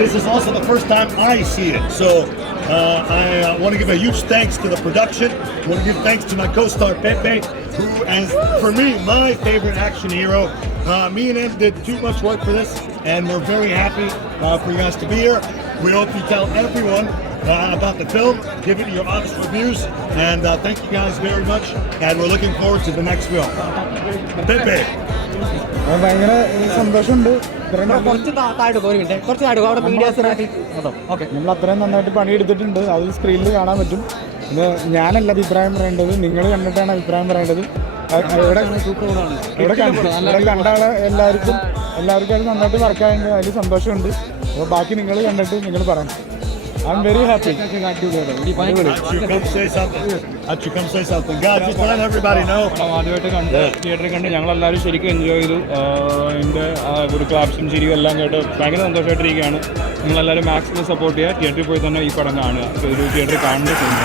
this is also the first time I see it. So I want to give a huge thanks to the production. I want to give thanks to my co-star Pepe, who is, for me, my favorite action hero. Me and him did too much work for this, and we're very happy for you guys to be here. We hope you tell everyone about the film, give it your honest reviews, and thank you guys very much, and we're looking forward to the next film. Pepe. ഭയങ്കര സന്തോഷമുണ്ട്. നമ്മൾ അത്രയും നന്നായിട്ട് പണിയെടുത്തിട്ടുണ്ട്, അത് സ്ക്രീനിൽ കാണാൻ പറ്റും. ഇത് ഞാനല്ല അഭിപ്രായം പറയേണ്ടത്, നിങ്ങൾ കണ്ടിട്ടാണ് അഭിപ്രായം പറയേണ്ടത്. ഇവിടെ കണ്ട ആളെ എല്ലാവർക്കും അത് നന്നായിട്ട് വർക്കായെങ്കിൽ അതിൽ സന്തോഷമുണ്ട്. അപ്പോൾ ബാക്കി നിങ്ങൾ കണ്ടിട്ട് നിങ്ങൾ പറയാം. I'm very happy. Come say something. God, just let everybody know. ആദ്യമായിട്ട് കണ്ട് തിയേറ്ററിൽ കണ്ട് ഞങ്ങളെല്ലാവരും ശരിക്കും എൻജോയ് ചെയ്തു. എൻ്റെ ഒരു ക്ലാപ്സും ശരിയും എല്ലാം കേട്ട് ഭയങ്കര സന്തോഷമായിട്ടിരിക്കുകയാണ്. നിങ്ങളെല്ലാവരും മാക്സിമം സപ്പോർട്ട് ചെയ്യുക. തിയേറ്ററിൽ പോയി തന്നെ ഈ പടം കാണുക. ഒരു തിയേറ്ററിൽ കാണേണ്ട സിനിമ.